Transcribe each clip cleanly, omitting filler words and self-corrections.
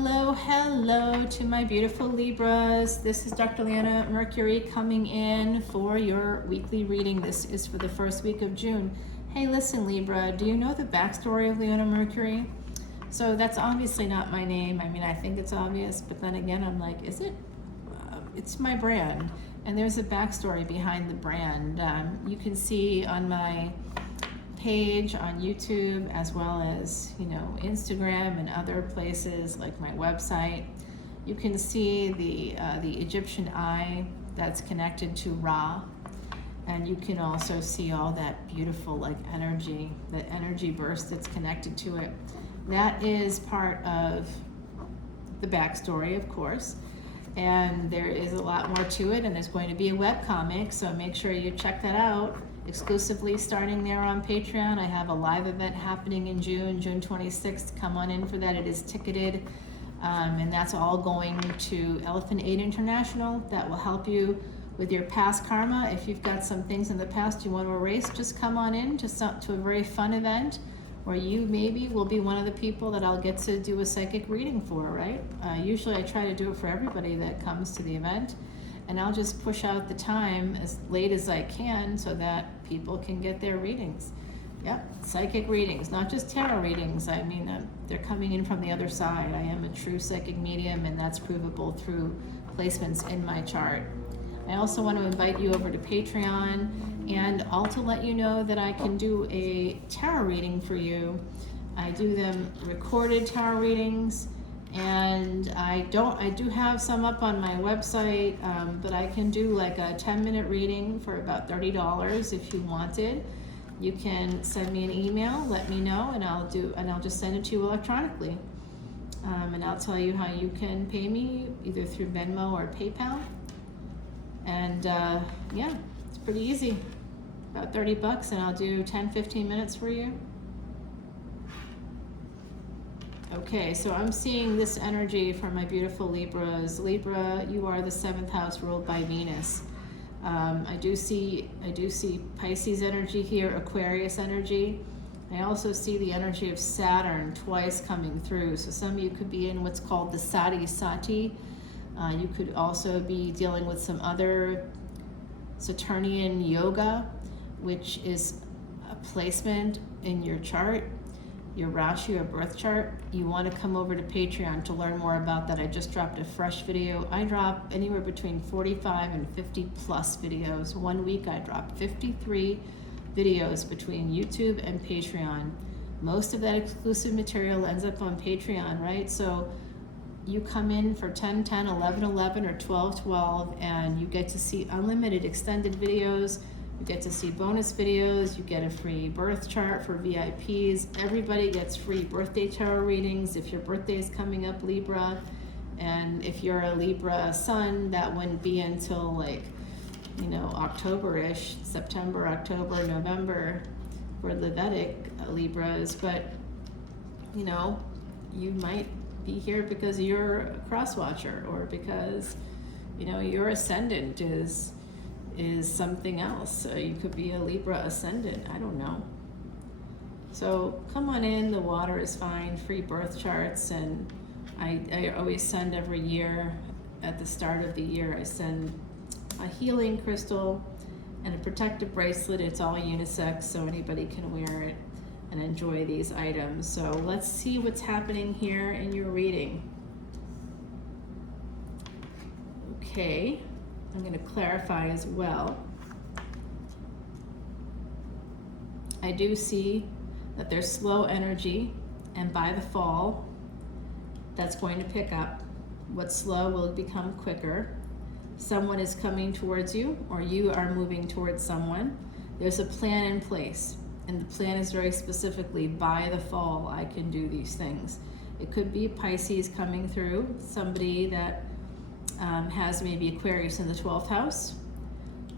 Hello, hello to my beautiful Libras. This is Dr. Leona Mercury coming in for your weekly reading. This is for the first week of June. Hey, listen, Libra, do you know the backstory of Leona Mercury? So that's obviously not my name. I mean, I think it's obvious, but then again, I'm like, is it? It's my brand. And there's a backstory behind the brand. You can see on my page on YouTube, as well as Instagram and other places like my website. You can see the Egyptian eye that's connected to Ra, and you can also see all that beautiful energy, that energy burst that's connected to it. That is part of the backstory, of course, and there is a lot more to it, and there's going to be a webcomic, so make sure you check that out. Exclusively starting there on Patreon. I have a live event happening in June 26th. Come on in for that. It is ticketed, and that's all going to Elephant Aid International. That will help you with your past karma. If you've got some things in the past you want to erase, just come on in to a very fun event where you maybe will be one of the people that I'll get to do a psychic reading for, right? Usually I try to do it for everybody that comes to the event. And I'll just push out the time as late as I can so that people can get their readings. Yep, psychic readings, not just tarot readings. I mean, they're coming in from the other side. I am a true psychic medium, and that's provable through placements in my chart. I also want to invite you over to Patreon, and also let you know that I can do a tarot reading for you. I do them recorded tarot readings, and I do have some up on my website, but I can do like a 10-minute reading for about $30 if you wanted. You can send me an email, let me know, and I'll just send it to you electronically. And I'll tell you how you can pay me either through Venmo or PayPal. And yeah, it's pretty easy. About $30, and I'll do 10-15 minutes for you. Okay, so I'm seeing this energy from my beautiful Libras. Libra, you are the 7th house ruled by Venus. I do see Pisces energy here, Aquarius energy. I also see the energy of Saturn twice coming through. So some of you could be in what's called the Sati. You could also be dealing with some other Saturnian yoga, which is a placement in your chart, your Rashi or birth chart. You want to come over to Patreon to learn more about that. I just dropped a fresh video. I drop anywhere between 45 and 50 plus videos. 1 week I dropped 53 videos between YouTube and Patreon. Most of that exclusive material ends up on Patreon, right? So you come in for 10, 10, 11, 11, or 12, 12, and you get to see unlimited extended videos. You get to see bonus videos. You get a free birth chart for VIPs. Everybody gets free birthday tarot readings if your birthday is coming up, Libra. And if you're a Libra sun, that wouldn't be until October-ish, September, October, November for the Vedic Libras. But, you might be here because you're a cross watcher, or because, your ascendant is something else. You could be a Libra ascendant, I don't know. So come on in, the water is fine, free birth charts, and I always send every year, at the start of the year, I send a healing crystal and a protective bracelet. It's all unisex, so anybody can wear it and enjoy these items. So let's see what's happening here in your reading. Okay. I'm going to clarify as well. I do see that there's slow energy, and by the fall, that's going to pick up. What's slow will become quicker. Someone is coming towards you, or you are moving towards someone. There's a plan in place, and the plan is very specifically, by the fall, I can do these things. It could be Pisces coming through, somebody that has maybe Aquarius in the 12th house,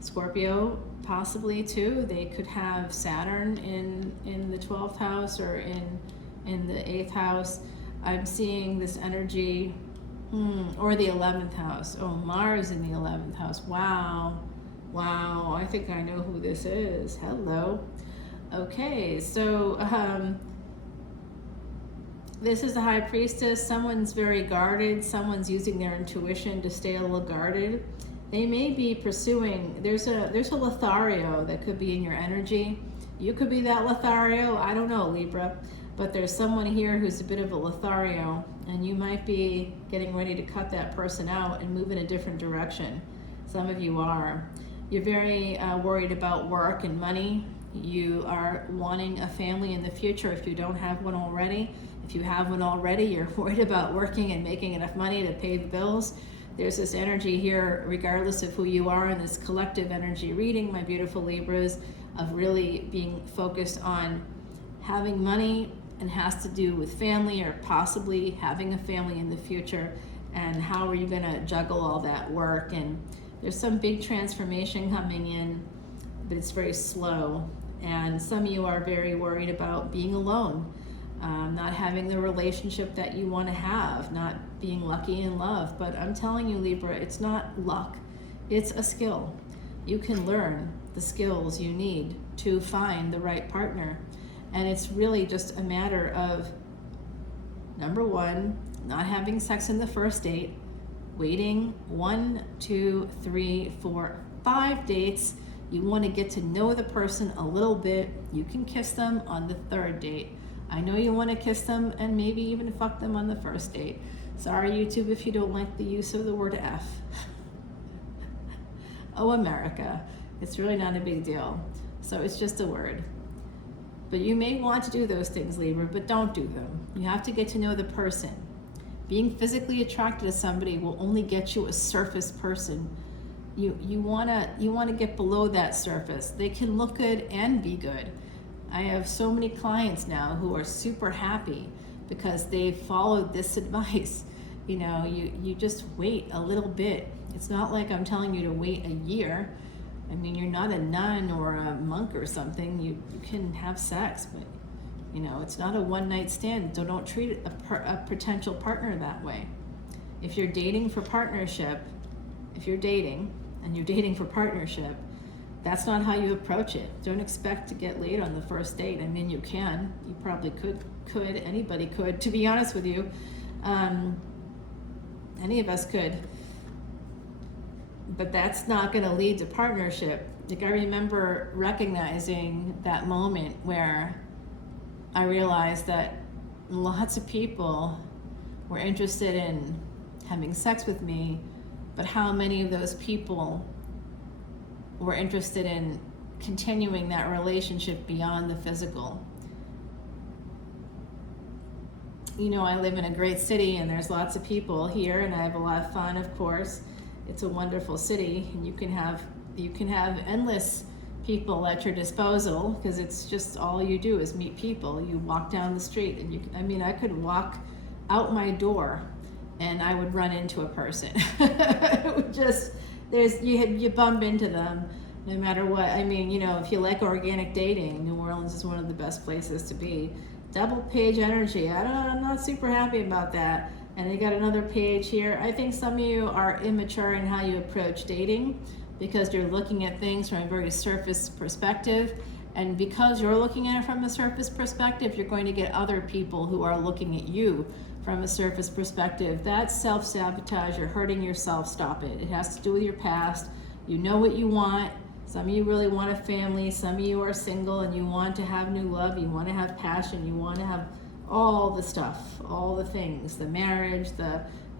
Scorpio possibly too. They could have Saturn in the 12th house or in the 8th house. I'm seeing this energy, or the 11th house. Oh, Mars in the 11th house. Wow, I think I know who this is. Hello. Okay, so This is the High Priestess. Someone's very guarded. Someone's using their intuition to stay a little guarded. They may be pursuing, there's a Lothario that could be in your energy. You could be that Lothario, I don't know, Libra, but there's someone here who's a bit of a Lothario, and you might be getting ready to cut that person out and move in a different direction. Some of you are. You're very worried about work and money. You are wanting a family in the future if you don't have one already. If you have one already, you're worried about working and making enough money to pay the bills. There's this energy here, regardless of who you are, in this collective energy reading, my beautiful Libras, of really being focused on having money, and has to do with family or possibly having a family in the future. And how are you going to juggle all that work? And there's some big transformation coming in, but it's very slow. And some of you are very worried about being alone, not having the relationship that you want to have, not being lucky in love. But I'm telling you, Libra, it's not luck, it's a skill. You can learn the skills you need to find the right partner. And it's really just a matter of, number one, not having sex in the first date, waiting 1, 2, 3, 4, 5 dates. You want to get to know the person a little bit. You can kiss them on the 3rd date. I know you want to kiss them and maybe even fuck them on the 1st date. Sorry, YouTube, if you don't like the use of the word F. Oh, America. It's really not a big deal. So it's just a word. But you may want to do those things, Libra, but don't do them. You have to get to know the person. Being physically attracted to somebody will only get you a surface person. You wanna get below that surface. They can look good and be good. I have so many clients now who are super happy because they followed this advice. You know, you just wait a little bit. It's not like I'm telling you to wait a year. I mean, you're not a nun or a monk or something. You can have sex, but you know, it's not a one-night stand. So don't treat a potential partner that way. If you're dating for partnership, if you're dating and you're dating for partnership, that's not how you approach it. Don't expect to get laid on the first date. I mean, you can. You probably could. Anybody could. To be honest with you, any of us could. But that's not going to lead to partnership. Like, I remember recognizing that moment where I realized that lots of people were interested in having sex with me, but how many of those people were interested in continuing that relationship beyond the physical. You know, I live in a great city and there's lots of people here and I have a lot of fun, of course. It's a wonderful city, and you can have endless people at your disposal because it's just all you do is meet people. You walk down the street, and I could walk out my door, and I would run into a person. It would just you bump into them no matter what. I mean, you know, if you like organic dating, New Orleans is one of the best places to be. Double page energy. I'm not super happy about that. And they got another page here. I think some of you are immature in how you approach dating because you're looking at things from a very surface perspective. And because you're looking at it from a surface perspective, you're going to get other people who are looking at you from a surface perspective. That's self-sabotage. You're hurting yourself. Stop it. It has to do with your past. You know what you want. Some of you really want a family. Some of you are single and you want to have new love. You want to have passion. You want to have all the stuff, all the things, the marriage,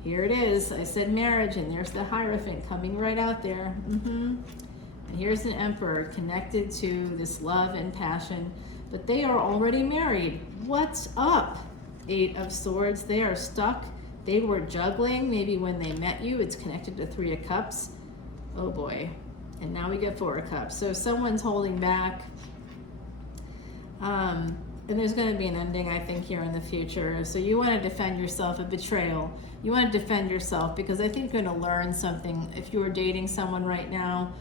here it is, I said marriage, and there's the Hierophant coming right out there. And here's an Emperor connected to this love and passion, but they are already married. What's up? 8 of Swords, they are stuck. They were juggling, maybe when they met you. It's connected to 3 of Cups. Oh boy. And now we get 4 of Cups. So someone's holding back. And there's going to be an ending, I think, here in the future. So you want to defend yourself, a betrayal. You want to defend yourself because I think you're going to learn something. If you were dating someone right now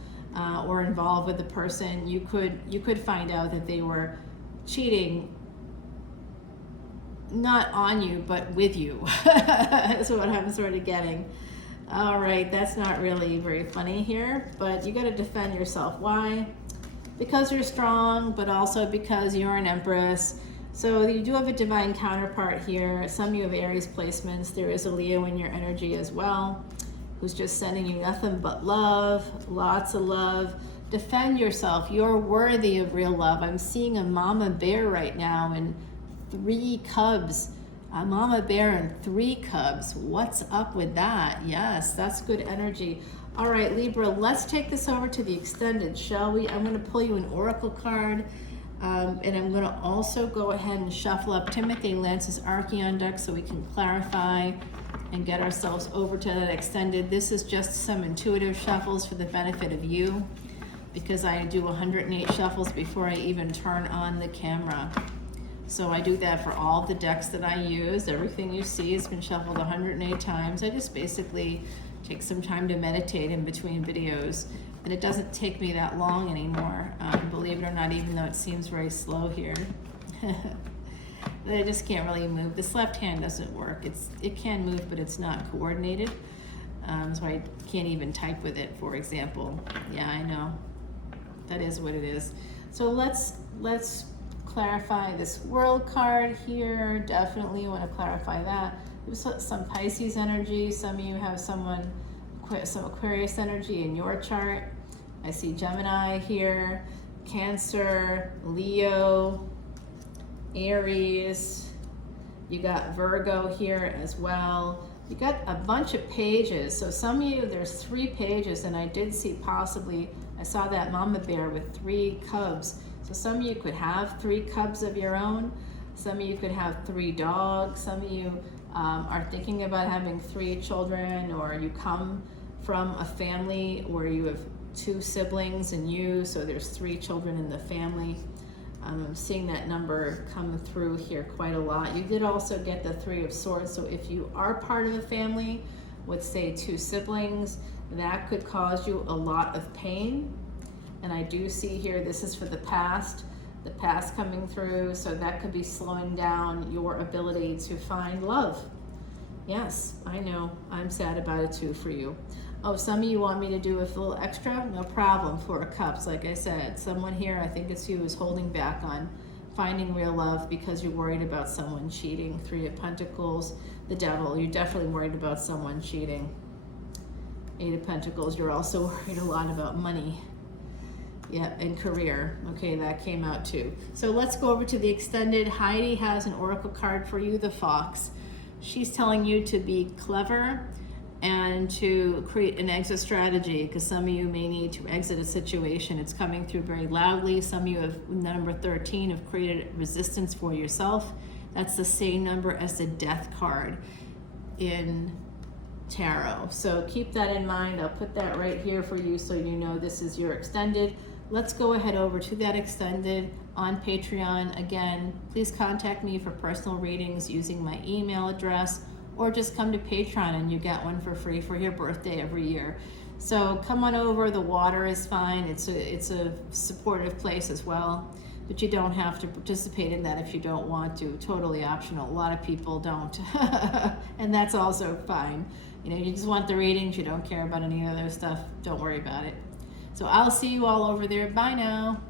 or involved with a person, you could find out that they were cheating, not on you, but with you. That's what I'm sort of getting. All right, that's not really very funny here, but you got to defend yourself. Why? Because you're strong, but also because you're an Empress. So you do have a divine counterpart here. Some of you have Aries placements. There is a Leo in your energy as well, who's just sending you nothing but love, lots of love. Defend yourself. You're worthy of real love. I'm seeing a mama bear right now and 3 cubs. A mama bear and 3 cubs. What's up with that? Yes, that's good energy. All right, Libra, let's take this over to the extended, shall we? I'm going to pull you an oracle card. And I'm going to also go ahead and shuffle up Timothy Lance's Archeon deck so we can clarify and get ourselves over to that extended. This is just some intuitive shuffles for the benefit of you, because I do 108 shuffles before I even turn on the camera. So I do that for all the decks that I use. Everything you see has been shuffled 108 times. I just basically take some time to meditate in between videos. And it doesn't take me that long anymore, believe it or not, even though it seems very slow here. I just can't really move. This left hand doesn't work. It can move, but it's not coordinated. So I can't even type with it, for example. Yeah, I know. That is what it is. So let's clarify this world card here. Definitely want to clarify that. There's some Pisces energy. Some of you have some Aquarius energy in your chart. I see Gemini here, Cancer, Leo, Aries. You got Virgo here as well. You got a bunch of pages. So some of you, there's 3 pages, and I did see possibly, I saw that mama bear with 3 cubs. So some of you could have 3 cubs of your own. Some of you could have 3 dogs. Some of you are thinking about having 3 children, or you come from a family where you have 2 siblings and you, so there's 3 children in the family. I'm seeing that number come through here quite a lot. You did also get the 3 of Swords, so if you are part of a family with, say, 2 siblings, that could cause you a lot of pain. And I do see here, this is for the past coming through, so that could be slowing down your ability to find love. Yes, I know, I'm sad about it too for you. Oh, some of you want me to do a little extra? No problem. 4 of Cups, like I said. Someone here, I think it's you, is holding back on finding real love because you're worried about someone cheating. 3 of Pentacles, the Devil, you're definitely worried about someone cheating. 8 of Pentacles, you're also worried a lot about money. Yeah, and career. Okay, that came out too. So let's go over to the extended. Heidi has an oracle card for you, the Fox. She's telling you to be clever and to create an exit strategy, because some of you may need to exit a situation. It's coming through very loudly. Some of you have, number 13, have created resistance for yourself. That's the same number as the Death card in tarot. So keep that in mind. I'll put that right here for you so you know this is your extended. Let's go ahead over to that extended on Patreon. Again, please contact me for personal readings using my email address, or just come to Patreon and you get one for free for your birthday every year. So come on over. The water is fine. It's a supportive place as well, but you don't have to participate in that if you don't want to. Totally optional. A lot of people don't, and that's also fine. You know, you just want the readings. You don't care about any other stuff. Don't worry about it. So I'll see you all over there. Bye now.